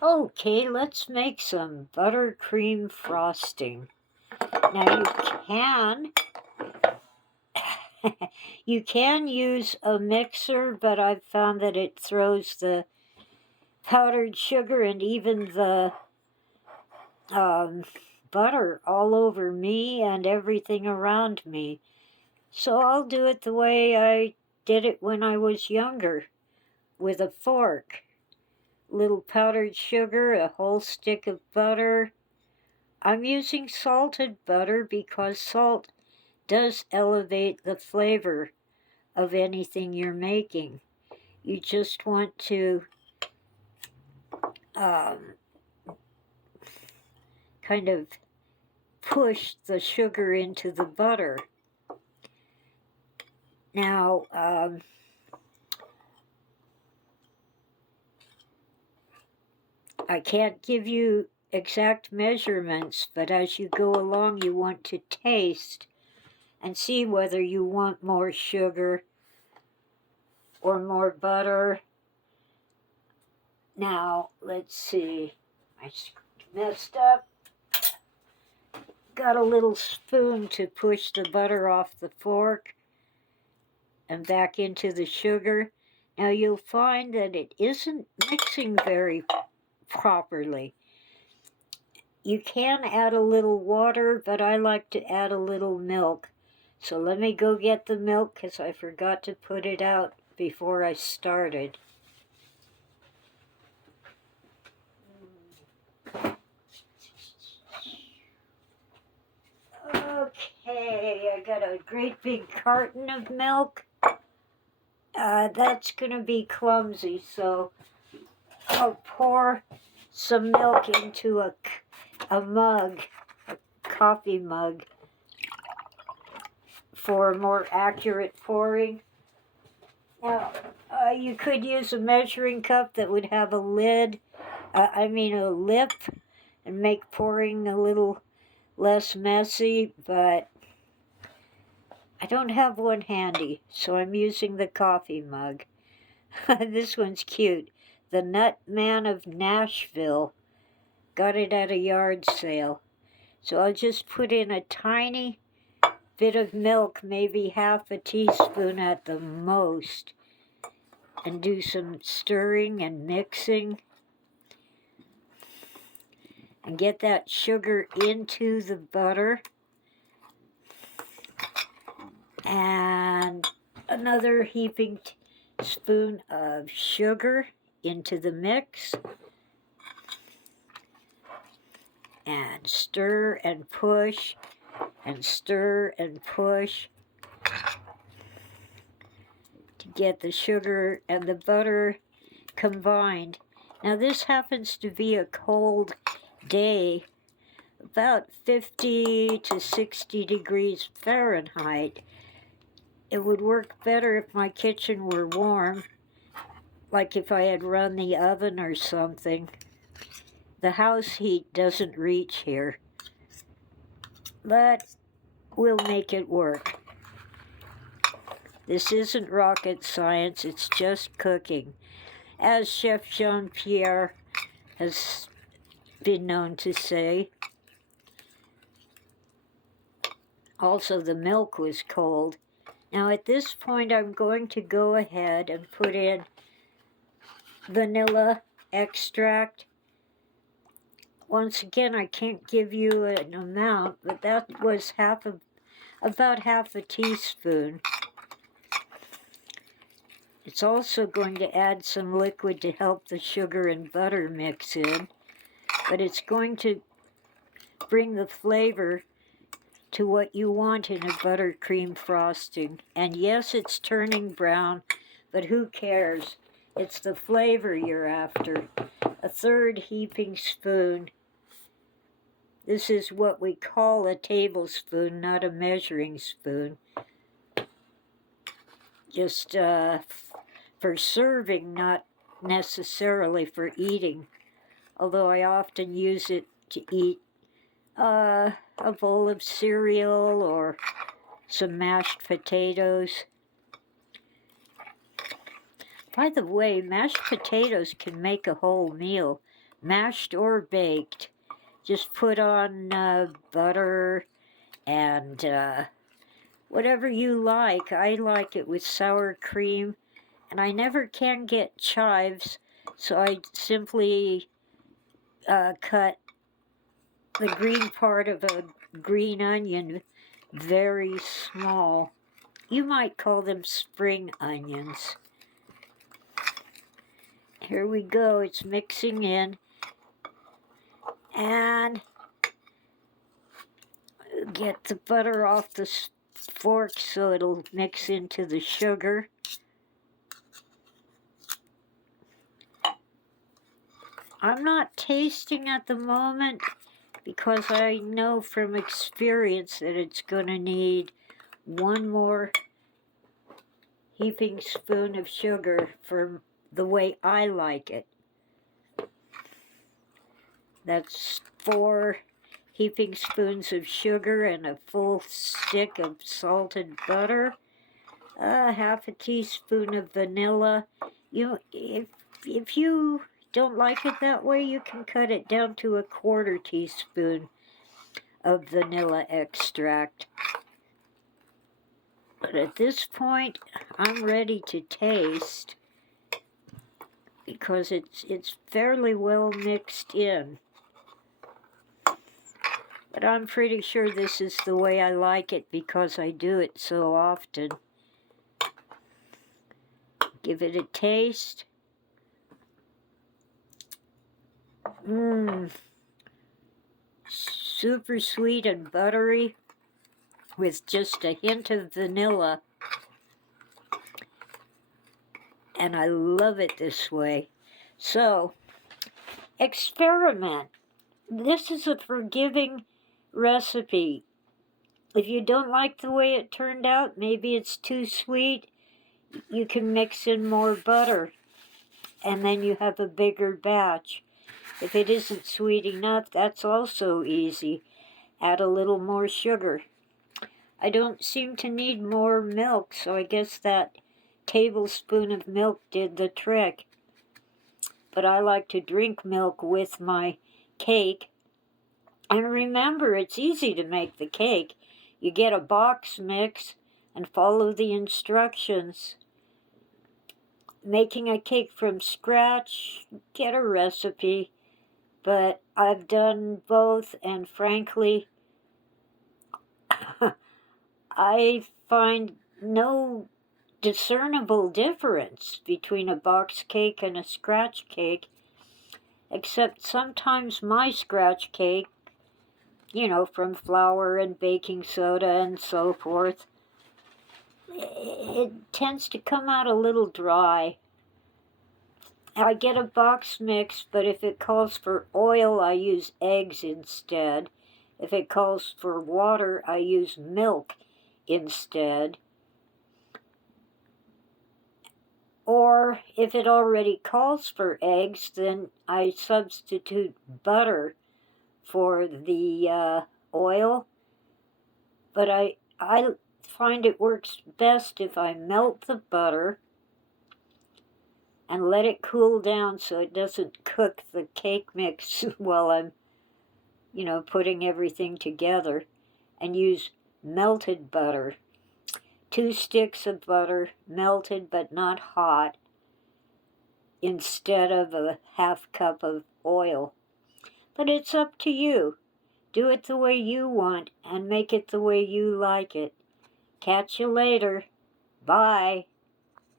Okay, let's make some buttercream frosting. Now you can use a mixer, but I've found that it throws the powdered sugar and even the um, butter all over me and everything around me. So I'll do it the way I did it when I was younger, with a fork. Little powdered sugar, a whole stick of butter. I'm using salted butter because salt does elevate the flavor of anything you're making. You just want to um, kind of push the sugar into the butter. Now, I can't give you exact measurements, but as you go along, you want to taste and see whether you want more sugar or more butter. Now, let's see. I messed up. Got a little spoon to push the butter off the fork and back into the sugar. Now you'll find that it isn't mixing very properly. You can add a little water, but I like to add a little milk. So let me go get the milk because I forgot to put it out before I started. Okay, I got a great big carton of milk. That's going to be clumsy, so I'll pour some milk into a mug, a coffee mug, for more accurate pouring. Now, you could use a measuring cup that would have a lid, a lip, and make pouring a little less messy, but I don't have one handy, so I'm using the coffee mug. This one's cute. The Nut Man of Nashville. Got it at a yard sale. So I'll just put in a tiny bit of milk, maybe half a teaspoon at the most, and do some stirring and mixing. And get that sugar into the butter. And another heaping spoon of sugar into the mix. And stir and push, and stir and push to get the sugar and the butter combined. Now this happens to be a cold day, about 50 to 60 degrees Fahrenheit. It would work better if my kitchen were warm, like if I had run the oven or something. The house heat doesn't reach here, but we'll make it work. This isn't rocket science, it's just cooking, as Chef Jean-Pierre has been known to say. Also, the milk was cold. Now at this point, I'm going to go ahead and put in vanilla extract. Once again, I can't give you an amount, but that was about half a teaspoon. It's also going to add some liquid to help the sugar and butter mix in, but it's going to bring the flavor to what you want in a buttercream frosting. And yes, it's turning brown, but who cares? It's the flavor you're after. A third heaping spoon. This is what we call a tablespoon, not a measuring spoon. Just for serving, not necessarily for eating. Although I often use it to eat a bowl of cereal or some mashed potatoes. By the way, mashed potatoes can make a whole meal, mashed or baked. Just put on butter and whatever you like. I like it with sour cream, and I never can get chives, so I simply cut the green part of a green onion very small. You might call them spring onions. Here we go, it's mixing in. And get the butter off the fork so it'll mix into the sugar. I'm not tasting at the moment because I know from experience that it's going to need one more heaping spoon of sugar for the way I like it. That's 4 heaping spoons of sugar and a full stick of salted butter. Half a teaspoon of vanilla. If you don't like it that way, you can cut it down to a 1/4 teaspoon of vanilla extract. But at this point, I'm ready to taste because it's fairly well mixed in. But I'm pretty sure this is the way I like it because I do it so often. Give it a taste. Super sweet and buttery with just a hint of vanilla. And I love it this way. So, experiment. This is a forgiving recipe. If you don't like the way it turned out, maybe it's too sweet, you can mix in more butter, and then you have a bigger batch. If it isn't sweet enough, that's also easy. Add a little more sugar. I don't seem to need more milk, so I guess that tablespoon of milk did the trick. But I like to drink milk with my cake. And remember, it's easy to make the cake. You get a box mix and follow the instructions. Making a cake from scratch, get a recipe. But I've done both, and frankly, I find no discernible difference between a box cake and a scratch cake, except sometimes my scratch cake, from flour and baking soda and so forth, it tends to come out a little dry. I get a box mix, but if it calls for oil, I use eggs instead. If it calls for water, I use milk instead. Or if it already calls for eggs, then I substitute butter for the oil. But I find it works best if I melt the butter and let it cool down so it doesn't cook the cake mix while I'm, putting everything together, and use melted butter. 2 sticks of butter, melted but not hot, instead of a 1/2 cup of oil. But it's up to you. Do it the way you want and make it the way you like it. Catch you later. Bye.